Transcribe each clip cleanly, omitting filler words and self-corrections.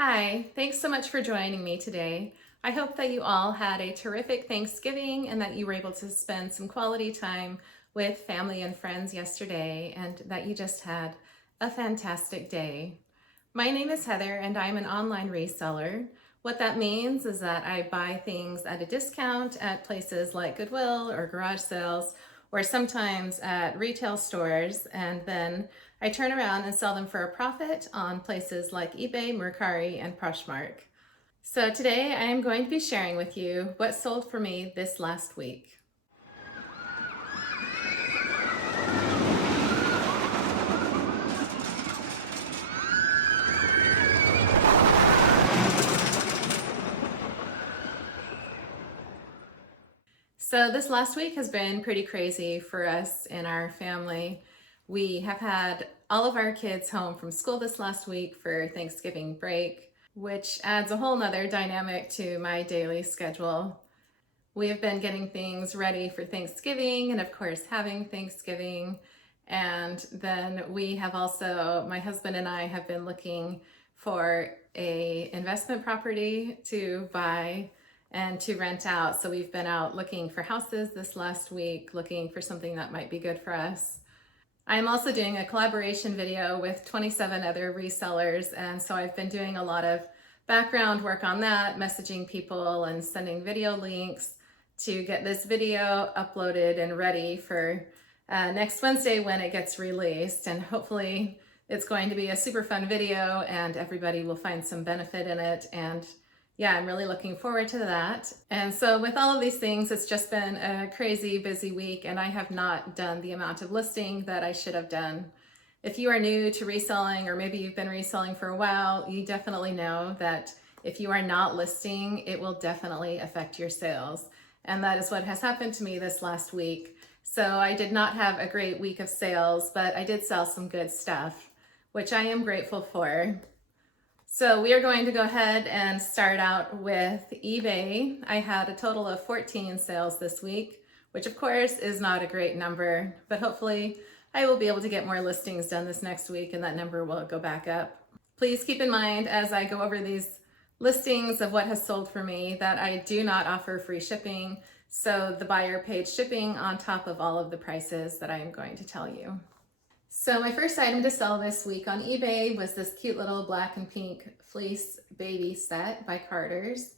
Hi, thanks so much for joining me today. I hope that you all had a terrific Thanksgiving and that you were able to spend some quality time with family and friends yesterday and that you just had a fantastic day. My name is Heather and I'm an online reseller. What that means is that I buy things at a discount at places like Goodwill or garage sales or sometimes at retail stores, and then I turn around and sell them for a profit on places like eBay, Mercari, and Poshmark. So today I am going to be sharing with you what sold for me this last week. So this last week has been pretty crazy for us in our family. We have had all of our kids home from school this last week for Thanksgiving break, which adds a whole nother dynamic to my daily schedule. We have been getting things ready for Thanksgiving and of course having Thanksgiving. And then we have also, my husband and I have been looking for a investment property to buy and to rent out. So we've been out looking for houses this last week, looking for something that might be good for us. I'm also doing a collaboration video with 27 other resellers, and so I've been doing a lot of background work on that, messaging people and sending video links to get this video uploaded and ready for next Wednesday when it gets released. And hopefully it's going to be a super fun video and everybody will find some benefit in it. And yeah, I'm really looking forward to that. And so with all of these things, it's just been a crazy busy week and I have not done the amount of listing that I should have done. If you are new to reselling, or maybe you've been reselling for a while, you definitely know that if you are not listing, it will definitely affect your sales. And that is what has happened to me this last week. So I did not have a great week of sales, but I did sell some good stuff, which I am grateful for. So we are going to go ahead and start out with eBay. I had a total of 14 sales this week, which of course is not a great number, but hopefully I will be able to get more listings done this next week and that number will go back up. Please keep in mind as I go over these listings of what has sold for me that I do not offer free shipping, so the buyer paid shipping on top of all of the prices that I am going to tell you. So my first item to sell this week on eBay was this cute little black and pink fleece baby set by Carter's.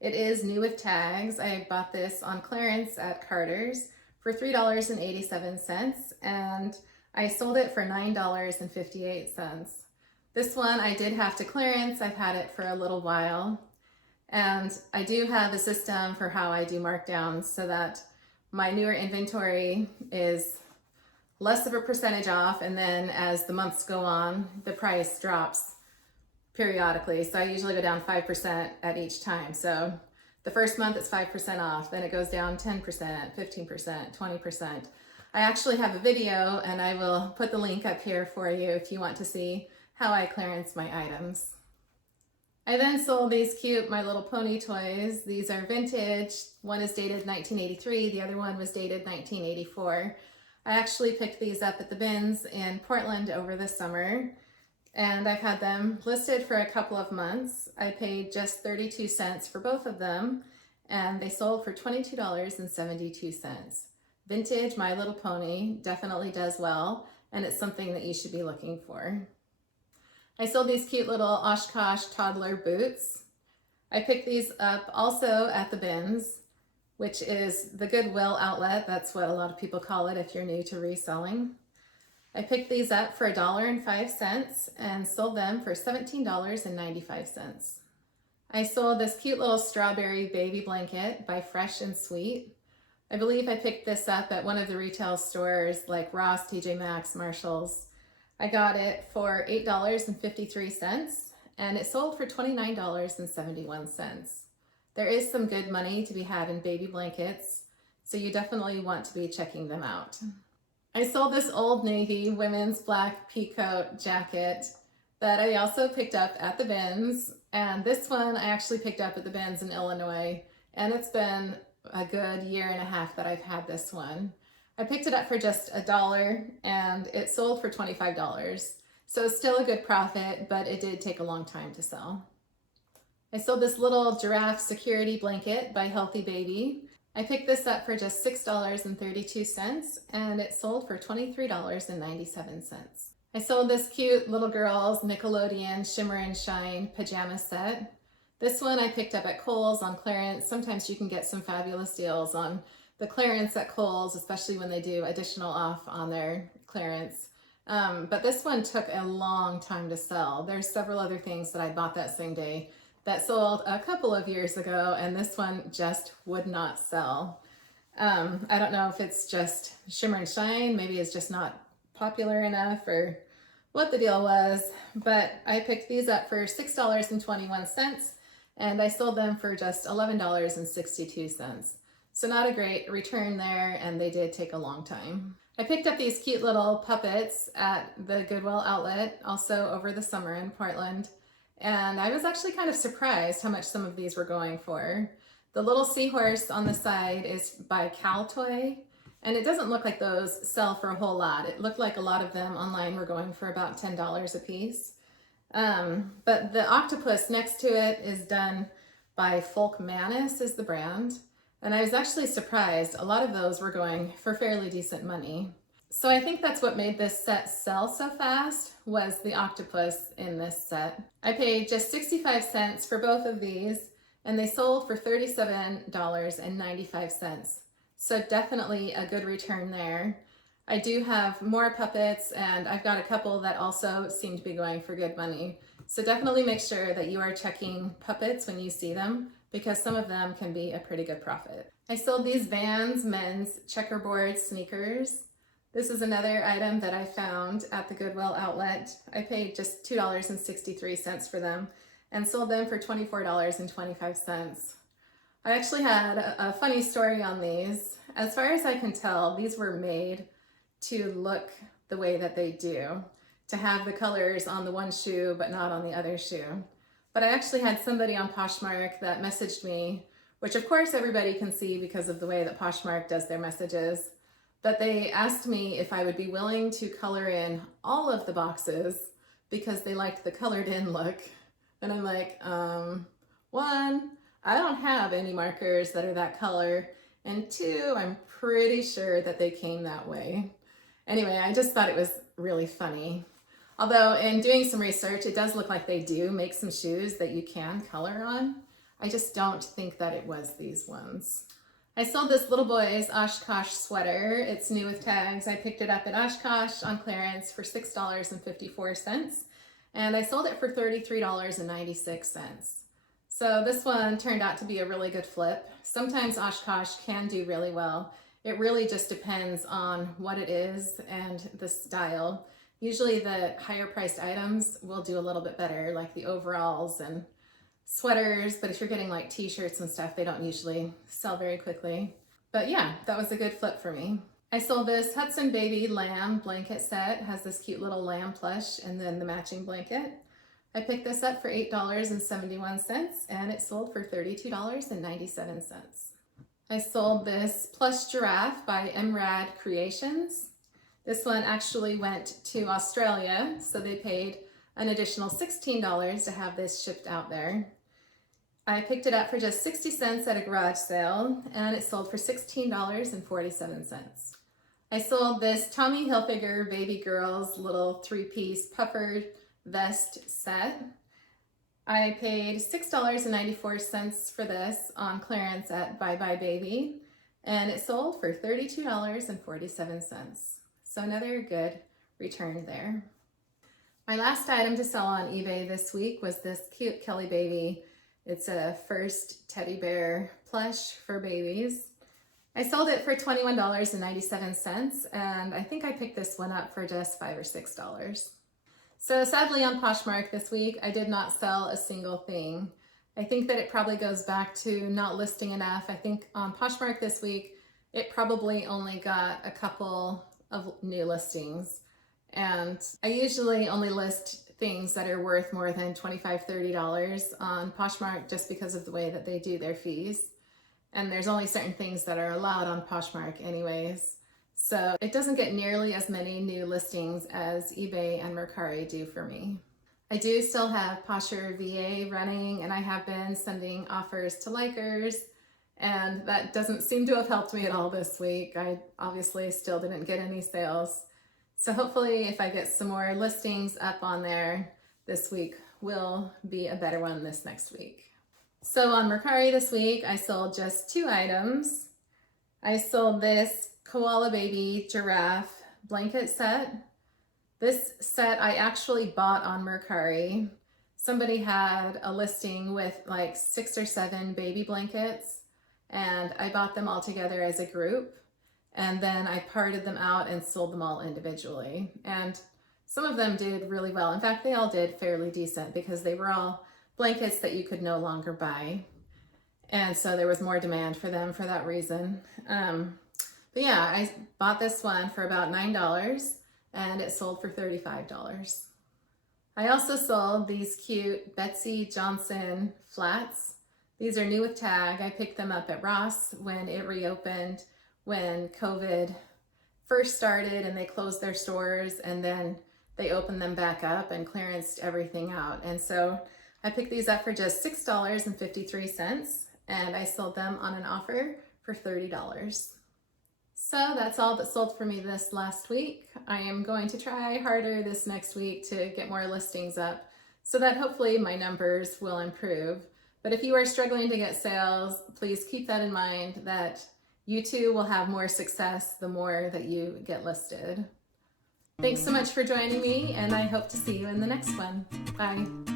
It is new with tags. I bought this on clearance at Carter's for $3.87 and I sold it for $9.58. This one I did have to clearance. I've had it for a little while and I do have a system for how I do markdowns so that my newer inventory is less of a percentage off, and then as the months go on, the price drops periodically. So I usually go down 5% at each time. So the first month it's 5% off, then it goes down 10%, 15%, 20%. I actually have a video and I will put the link up here for you if you want to see how I clearance my items. I then sold these cute My Little Pony toys. These are vintage. One is dated 1983, the other one was dated 1984. I actually picked these up at the bins in Portland over the summer, and I've had them listed for a couple of months. I paid just 32 cents for both of them, and they sold for $22.72. Vintage My Little Pony definitely does well, and it's something that you should be looking for. I sold these cute little Oshkosh Toddler boots. I picked these up also at the bins, which is the Goodwill outlet. That's what a lot of people call it if you're new to reselling. I picked these up for $1.05 and sold them for $17.95. I sold this cute little strawberry baby blanket by Fresh and Sweet. I believe I picked this up at one of the retail stores like Ross, TJ Maxx, Marshalls. I got it for $8.53 and it sold for $29.71. There is some good money to be had in baby blankets, so you definitely want to be checking them out. I sold this Old Navy women's black peacoat jacket that I also picked up at the bins, and this one I actually picked up at the bins in Illinois, and it's been a good year and a half that I've had this one. I picked it up for just $1 and it sold for $25. So it's still a good profit, but it did take a long time to sell. I sold this little giraffe security blanket by Healthy Baby. I picked this up for just $6.32 and it sold for $23.97. I sold this cute little girl's Nickelodeon Shimmer and Shine pajama set. This one I picked up at Kohl's on clearance. Sometimes you can get some fabulous deals on the clearance at Kohl's, especially when they do additional off on their clearance. But this one took a long time to sell. There's several other things that I bought that same day that sold a couple of years ago, and this one just would not sell. I don't know if it's just Shimmer and Shine, maybe it's just not popular enough or what the deal was, but I picked these up for $6.21 and I sold them for just $11.62. So not a great return there, and they did take a long time. I picked up these cute little puppets at the Goodwill outlet, also over the summer in Portland. And I was actually kind of surprised how much some of these were going for. The little seahorse on the side is by Cal Toy, and it doesn't look like those sell for a whole lot. It looked like a lot of them online were going for about $10 a piece. But the octopus next to it is done by Folk Manus is the brand. And I was actually surprised. A lot of those were going for fairly decent money. So I think that's what made this set sell so fast, was the octopus in this set. I paid just 65 cents for both of these, and they sold for $37.95. So definitely a good return there. I do have more puppets, and I've got a couple that also seem to be going for good money. So definitely make sure that you are checking puppets when you see them, because some of them can be a pretty good profit. I sold these Vans men's checkerboard sneakers. This is another item that I found at the Goodwill outlet. I paid just $2.63 for them and sold them for $24.25. I actually had a funny story on these. As far as I can tell, these were made to look the way that they do, to have the colors on the one shoe but not on the other shoe. But I actually had somebody on Poshmark that messaged me, which of course everybody can see because of the way that Poshmark does their messages. But they asked me if I would be willing to color in all of the boxes because they liked the colored in look. And I'm like, one, I don't have any markers that are that color. And two, I'm pretty sure that they came that way. Anyway, I just thought it was really funny. Although in doing some research, it does look like they do make some shoes that you can color on. I just don't think that it was these ones. I sold this little boy's Oshkosh Sweater. It's new with tags. I picked it up at Oshkosh on clearance for $6.54, and I sold it for $33.96. So this one turned out to be a really good flip. Sometimes Oshkosh can do really well. It really just depends on what it is and the style. Usually the higher priced items will do a little bit better, like the overalls and sweaters, but if you're getting like t-shirts and stuff, they don't usually sell very quickly. But yeah, that was a good flip for me. I sold this Hudson baby lamb blanket set. It has this cute little lamb plush and then the matching blanket. I picked this up for $8.71 and it sold for $32.97. I sold this plush giraffe by MRAD Creations. This one actually went to Australia, so they paid an additional $16 to have this shipped out there. I picked it up for just 60 cents at a garage sale, and it sold for $16.47. I sold this Tommy Hilfiger baby girl's little three-piece puffered vest set. I paid $6.94 for this on clearance at Bye Bye Baby, and it sold for $32.47. So another good return there. My last item to sell on eBay this week was this cute Kelly baby. It's a first teddy bear plush for babies. I sold it for $21.97, and I think I picked this one up for just $5 or $6. So sadly on Poshmark this week, I did not sell a single thing. I think that it probably goes back to not listing enough. I think on Poshmark this week, it probably only got a couple of new listings. And I usually only list things that are worth more than $25, $30 on Poshmark just because of the way that they do their fees. And there's only certain things that are allowed on Poshmark anyways. So it doesn't get nearly as many new listings as eBay and Mercari do for me. I do still have Posher VA running, and I have been sending offers to likers, and that doesn't seem to have helped me at all this week. I obviously still didn't get any sales. So hopefully if I get some more listings up on there this week, will be a better one this next week. So on Mercari this week, I sold just 2 items. I sold this Koala Baby Giraffe blanket set. This set I actually bought on Mercari. Somebody had a listing with like 6 or 7 baby blankets, and I bought them all together as a group, and then I parted them out and sold them all individually. And some of them did really well. In fact, they all did fairly decent because they were all blankets that you could no longer buy. And so there was more demand for them for that reason. But yeah, I bought this one for about $9 and it sold for $35. I also sold these cute Betsy Johnson flats. These are new with tag. I picked them up at Ross when it reopened, when COVID first started and they closed their stores, and then they opened them back up and clearanced everything out. And so I picked these up for just $6.53, and I sold them on an offer for $30. So that's all that sold for me this last week. I am going to try harder this next week to get more listings up so that hopefully my numbers will improve. But if you are struggling to get sales, please keep that in mind, that you too will have more success the more that you get listed. Thanks so much for joining me, and I hope to see you in the next one. Bye.